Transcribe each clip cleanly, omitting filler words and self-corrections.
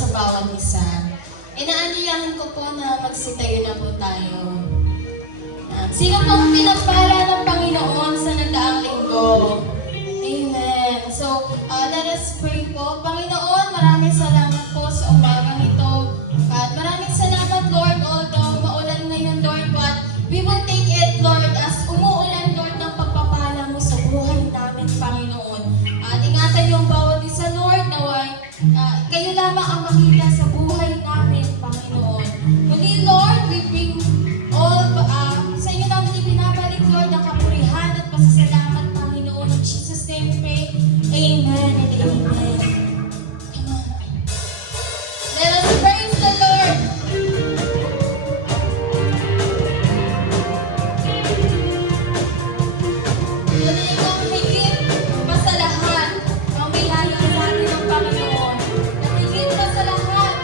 sa bawat isa. Inaanyayahan ko po na magsitayo na po tayo. Sino pong pinagpala ng Panginoon sa nagdaang linggo? Amen. So, let us pray po. Panginoon, maraming salamat po sa umagang ito. At maraming salamat, Lord, although maulan ngayon, Lord, but we will take it, Lord, as umuulan, Lord, ng pagpapala mo sa buhay namin, Panginoon. At ingatan yung bawat isa, Lord, naway kayo lamang ang makita sa buhay namin, Panginoon. Kundi, Lord, we bring all, sa inyo namin ibinabalik, Lord, ang kapurihan at pasasalamat, Panginoon. In Jesus' name, pray. Amen and amen. Come on. Let us praise the Lord. Sabihin ko ang higit pa sa lahat ang biyaya sa atin ng Panginoon. Ang higit pa sa lahat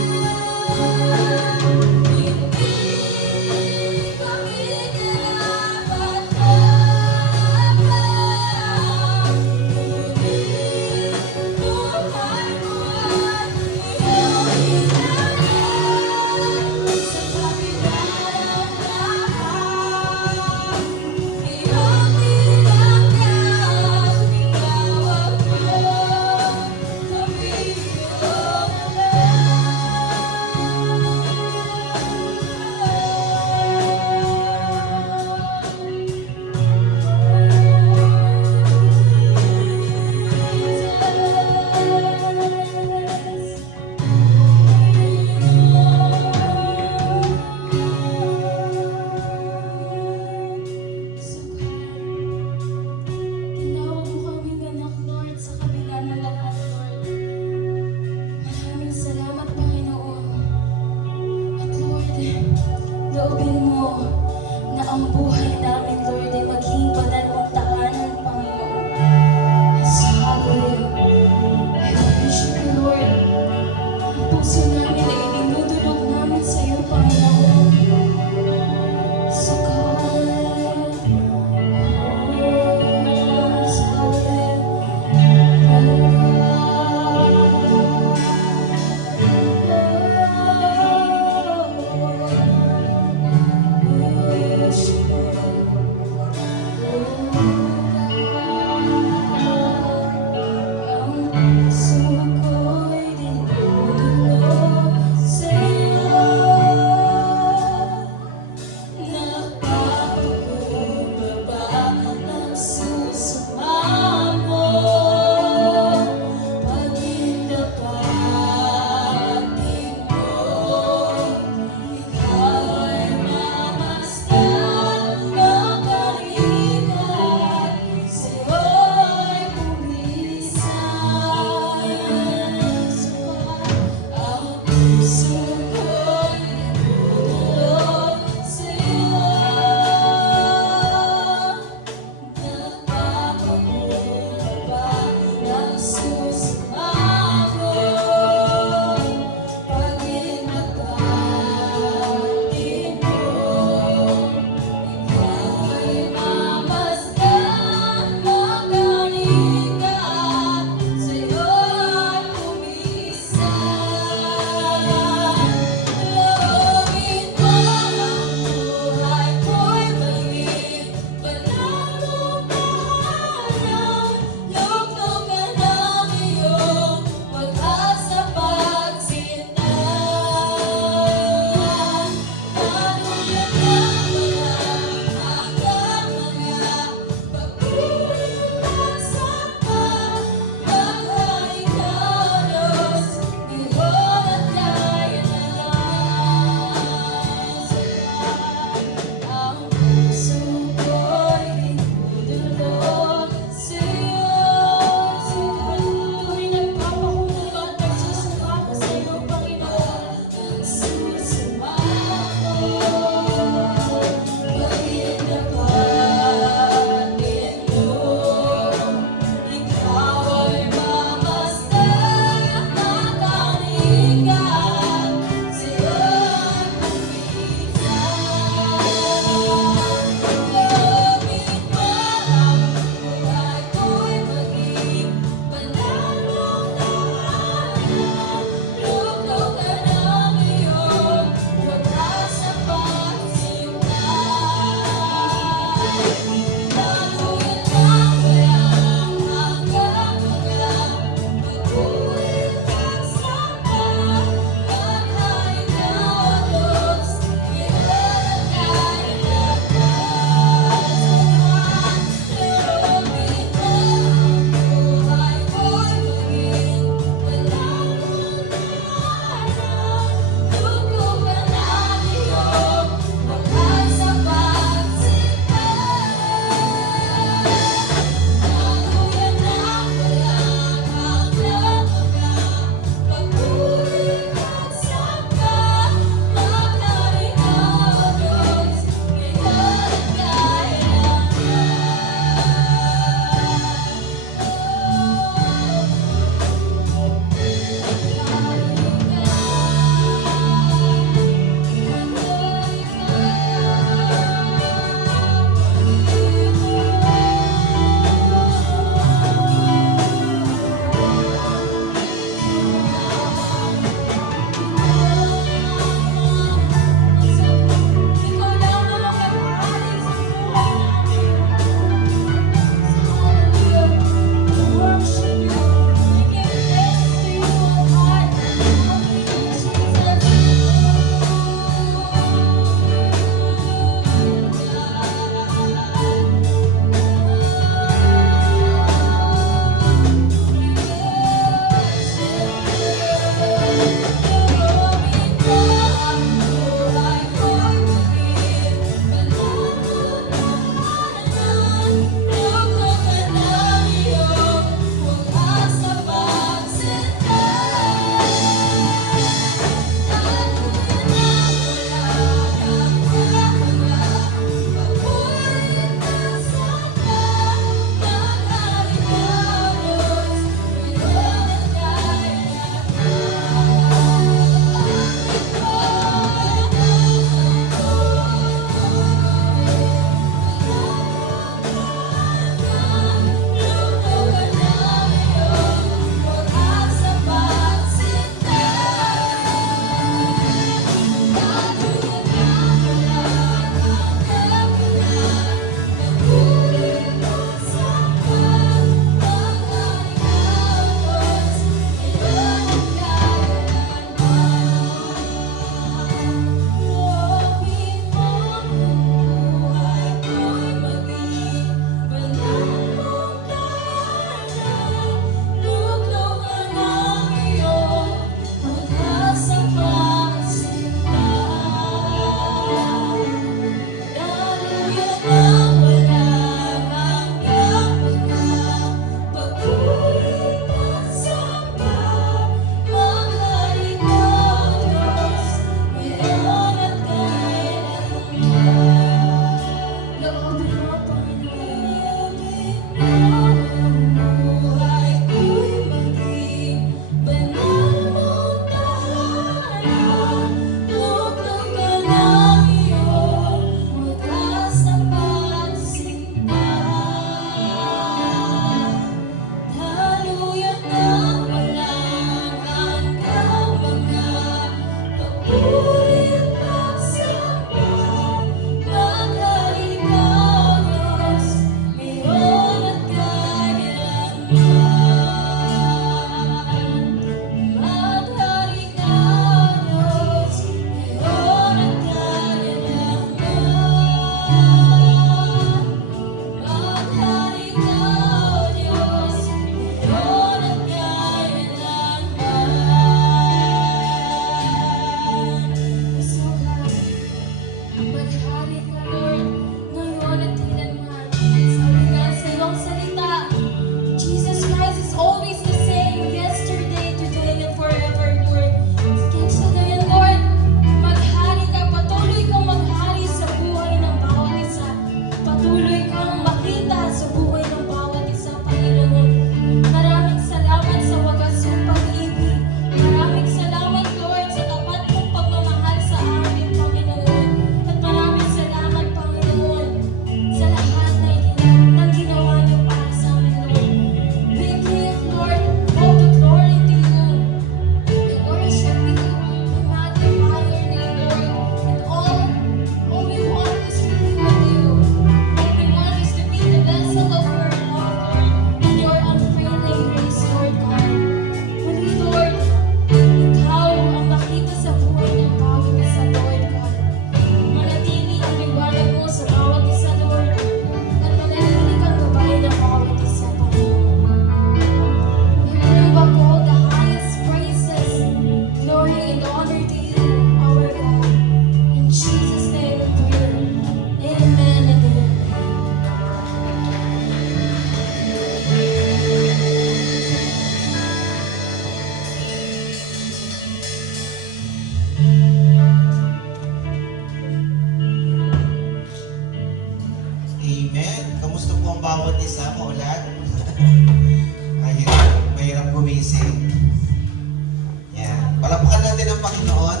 Palakpakan natin ang Panginoon.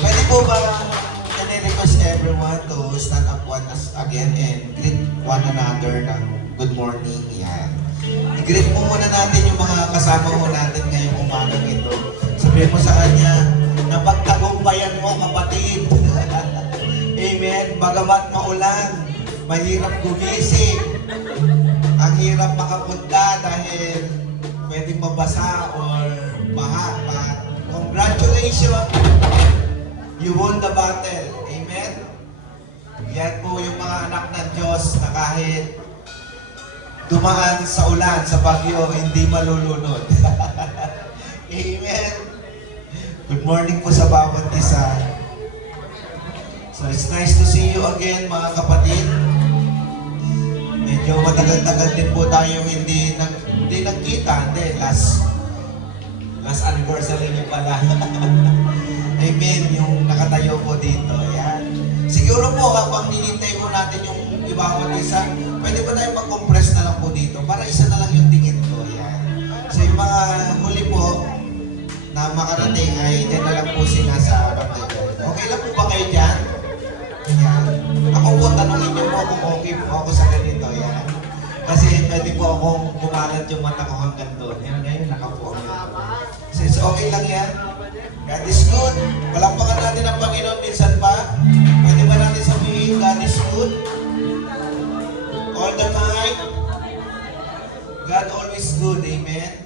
Pwede po ba can I request everyone to stand up once again and greet one another ng good morning. Yan. I-greet mo muna natin yung mga kasama mo natin ngayong umagang ito. Sabihin mo sa kanya, napagtagumpayan mo kapatid. Amen. Bagamat maulan, mahirap gumising. Ang hirap makapunta dahil pwedeng mabasa or baha. But congratulations! You won the battle. Amen? Yan po yung mga anak ng Diyos na kahit dumaan sa ulan, sa bagyo, hindi malulunod. Amen? Good morning po sa bawat isa. So it's nice to see you again, mga kapatid. Medyo matagal-tagal din po tayo hindi nagkita. Hindi, last anniversary niyo pala. Amen, yung nakatayo po dito. Yan. Siguro po, habang ninintay po natin yung ibawat isa, pwede ba tayo mag-compress na lang po dito para isa na lang yung tingin ko. Yan. So yung mga huli po na makarating ay dyan na lang po sila sa barangay. Okay lang po ba kayo dyan? Yan. Ako po, tanongin niyo po kung okay po ako sa ganito. Yan. Kasi pwede po akong kumalat yung mata ko hanggang doon. Yan, ngayon nakapo ako. So it's okay lang yan. God is good. Palakpakan natin ang Panginoon minsan pa. Pwede ba natin sabihin, God is good? All the time. God always good. Amen.